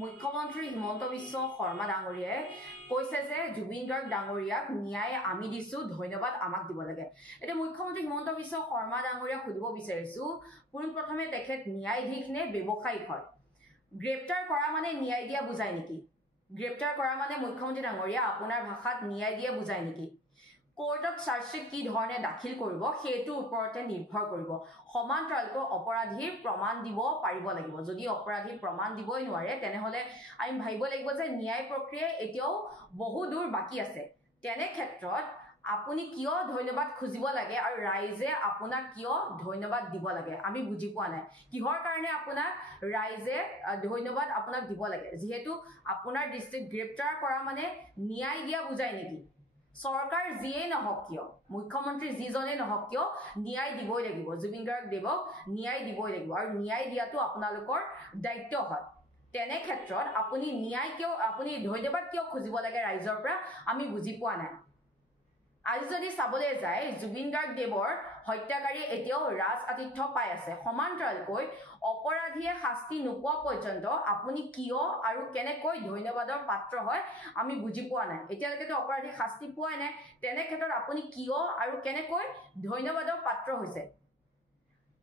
মুখ্যমন্ত্ৰী হিমন্ত বিশ্ব শৰ্মা ডাঙৰীয়াই কৈছে যে জুবিন গাৰ্গ ডাঙৰীয়াক ন্যায় আমি দিছো ধন্যবাদ আমাক দিব লাগে। এতিয়া মুখ্যমন্ত্ৰী হিমন্ত বিশ্ব শৰ্মা ডাঙৰীয়াক সুধিব বিচাৰিছো পোনপ্ৰথমে তেখেত ন্যায়াধীশ নে ব্যৱসায়িক হয়? গ্ৰেপ্তাৰ কৰা মানে ন্যায় দিয়া বুজায় নেকি? গ্ৰেপ্তাৰ কৰা মানে মুখ্যমন্ত্ৰী ডাঙৰীয়া আপোনাৰ ভাষাত ন্যায় দিয়া বুজায় নেকি? কোৰ্টত চাৰ্জশ্বিট কি ধৰণে দাখিল কৰিব সেইটোৰ ওপৰতে নিৰ্ভৰ কৰিব। সমান্তৰালকৈ অপৰাধীৰ প্ৰমাণ দিব পাৰিব লাগিব। যদি অপৰাধীৰ প্ৰমাণ দিবই নোৱাৰে তেনেহলে আমি ভাবিব লাগিব যে ন্যায় প্ৰক্ৰিয়া এতিয়াও বহু দূৰ বাকী আছে। তেনে ক্ষেত্ৰত আপুনি কিয় ধন্যবাদ খুজিব লাগে আৰু ৰাইজে আপোনাক কিয় ধন্যবাদ দিব লাগে আমি বুজি পোৱা নাই। কিহৰ কাৰণে আপোনাক ৰাইজে ধন্যবাদ আপোনাক দিব লাগে? যিহেতু আপোনাৰ দৃষ্টিত গ্ৰেপ্তাৰ কৰা মানে ন্যায় দিয়া বুজায় নেকি? সৰকাৰ যিয়ে নহওক কিয়, মুখ্যমন্ত্ৰী যিজনে নহওক কিয় ন্যায় দিবই লাগিব। জুবিন গাৰ্গ দেৱক ন্যায় দিবই লাগিব আৰু ন্যায় দিয়াটো আপোনালোকৰ দায়িত্ব হয়। তেনে ক্ষেত্ৰত আপুনি ন্যায় কিয় আপুনি ধন্যবাদ কিয় খুজিব লাগে ৰাইজৰ পৰা আমি বুজি পোৱা নাই। আজি যদি চাবলৈ যায় জুবিন গাৰ্গ দেৱৰ হত্যাকাৰী এতিয়াও ৰাজ আতিথ্য পাই আছে। সমান্তৰালকৈ অপৰাধীয়ে শাস্তি নোপোৱা পৰ্যন্ত আপুনি কিয় আৰু কেনেকৈ ধন্যবাদৰ পাত্ৰ হয় আমি বুজি পোৱা নাই। এতিয়ালৈকেতো অপৰাধী শাস্তি পোৱাই নাই। তেনে ক্ষেত্ৰত আপুনি কিয় আৰু কেনেকৈ ধন্যবাদৰ পাত্ৰ হৈছে?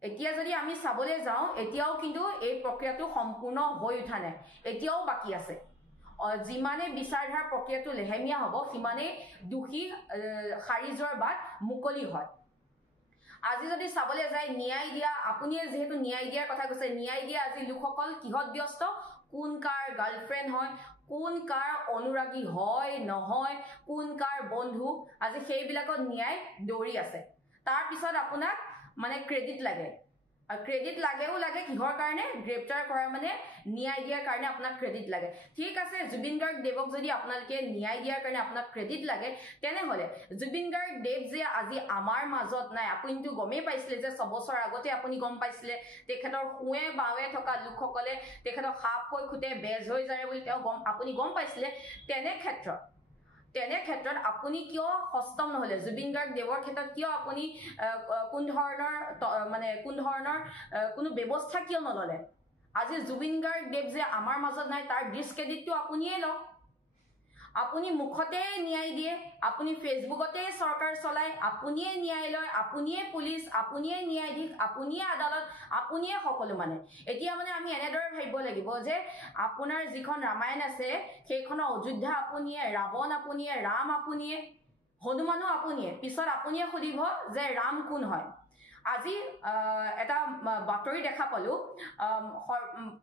এতিয়া যদি আমি চাবলৈ যাওঁ এতিয়াও কিন্তু এই প্ৰক্ৰিয়াটো সম্পূৰ্ণ হৈ উঠা নাই, এতিয়াও বাকী আছে। যিমানে বিচাৰধাৰা প্ৰক্ৰিয়াটো লেহেমীয়া হ'ব সিমানেই দোষী সাৰি যোৱাৰ বাট মুকলি হয়। আজি যদি চাবলৈ যায় ন্যায় দিয়া, আপুনিয়ে যিহেতু ন্যায় দিয়াৰ কথা কৈছে, ন্যায় দিয়া আজি লোকসকল কিহত ব্যস্ত? কোন কাৰ গাৰ্লফ্ৰেণ্ড হয়, কোন কাৰ অনুৰাগী হয় নহয়, কোন কাৰ বন্ধু, আজি সেইবিলাকত ন্যায় দৌৰি আছে। তাৰ পিছত আপোনাক মানে ক্ৰেডিট লাগে। আৰু ক্ৰেডিট লাগেও লাগে কিহৰ কাৰণে? গ্ৰেপ্তাৰ কৰা মানে ন্যায় দিয়াৰ কাৰণে আপোনাক ক্ৰেডিট লাগে। ঠিক আছে, জুবিন গাৰ্গ দেৱক যদি আপোনালোকে ন্যায় দিয়াৰ কাৰণে আপোনাক ক্ৰেডিট লাগে তেনেহলে জুবিন গাৰ্গ দেৱ যে আজি আমাৰ মাজত নাই আপুনিতো গমেই পাইছিলে যে 6 বছৰ আগতে আপুনি গম পাইছিলে তেখেতৰ শুৱে বাৱে থকা লোকসকলে তেখেতক সাপ হৈ খুটে বেজ হৈ যায় বুলি আপুনি গম পাইছিলে। তেনে ক্ষেত্ৰত আপুনি কিয় সষ্টম নহলে? জুবিন গাৰ্গ দেৱৰ ক্ষেত্ৰত কিয় আপুনি কোন ধৰণৰ কোনো ব্যৱস্থা কিয় নললে? আজি জুবিন গাৰ্গ দেৱ যে আমাৰ মাজত নাই তাৰ ডিছক্ৰেডিটটো আপুনিয়ে লওক। আপুনি মুখতে ন্যায় দিয়ে, আপুনি ফেচবুকতে চৰকাৰ চলায়, আপুনিয়ে ন্যায় লয়, আপুনিয়ে পুলিচ, আপুনিয়ে ন্যায়াধীশ, আপুনিয়ে আদালত, আপুনিয়ে সকলো। মানে এতিয়া মানে আমি এনেদৰে ভাবিব লাগিব যে আপোনাৰ যিখন ৰামায়ণ আছে সেইখনৰ অযোধ্যা আপুনিয়ে, ৰাৱণ আপুনিয়ে, ৰাম আপুনিয়ে, হনুমানো আপুনিয়ে। পিছত আপুনিয়ে সুধিব যে ৰাম কোন হয়। আজি এটা বাতৰি দেখা পালো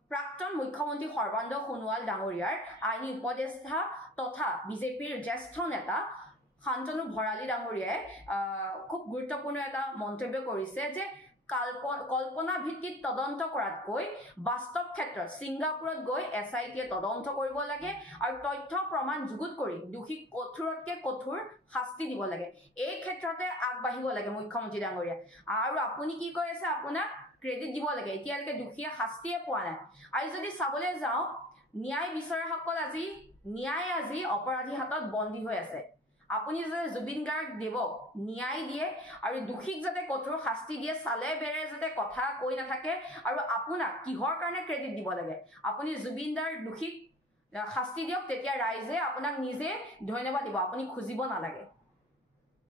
প্ৰাক্তন মুখ্যমন্ত্ৰী সৰ্বানন্দ সোণোৱাল ডাঙৰীয়াৰ আইনী উপদেষ্টা তথা বিজেপিৰ জ্যেষ্ঠ নেতা শান্তনু ভৰালী ডাঙৰীয়াই খুব গুৰুত্বপূৰ্ণ এটা মন্তব্য কৰিছে যে কল্পনা ভিত্তিত তদন্ত কৰাতকৈ বাস্তৱ ক্ষেত্ৰত ছিংগাপুৰত গৈ SITয়ে তদন্ত কৰিব লাগে আৰু তথ্য প্ৰমাণ যুগুত কৰি দোষীক কঠোৰতকৈ কঠোৰ শাস্তি দিব লাগে। এই ক্ষেত্ৰতে আগবাঢ়িব লাগে মুখ্যমন্ত্ৰী ডাঙৰীয়া। আৰু আপুনি কি কৈ আছে? আপোনাক ক্ৰেডিট দিব লাগে। এতিয়ালৈকে দোষীয়ে শাস্তিয়ে পোৱা নাই। আজি যদি চাবলৈ যাওঁ ন্যায় বিচাৰকসকল আজি অপৰাধী হাতত বন্দী হৈ আছে। আপুনি যাতে জুবিন গাৰ্গ দেৱক ন্যায় দিয়ে আৰু দোষীক যাতে কঠোৰ শাস্তি দিয়ে, চালে বেৰে যাতে কথা কৈ নাথাকে। আৰু আপোনাক কিহৰ কাৰণে ক্ৰেডিট দিব লাগে? আপুনি জুবিন দাৰ দোষীক শাস্তি দিয়ক, তেতিয়া ৰাইজে আপোনাক নিজে ধন্যবাদ দিব, আপুনি খুজিব নালাগে।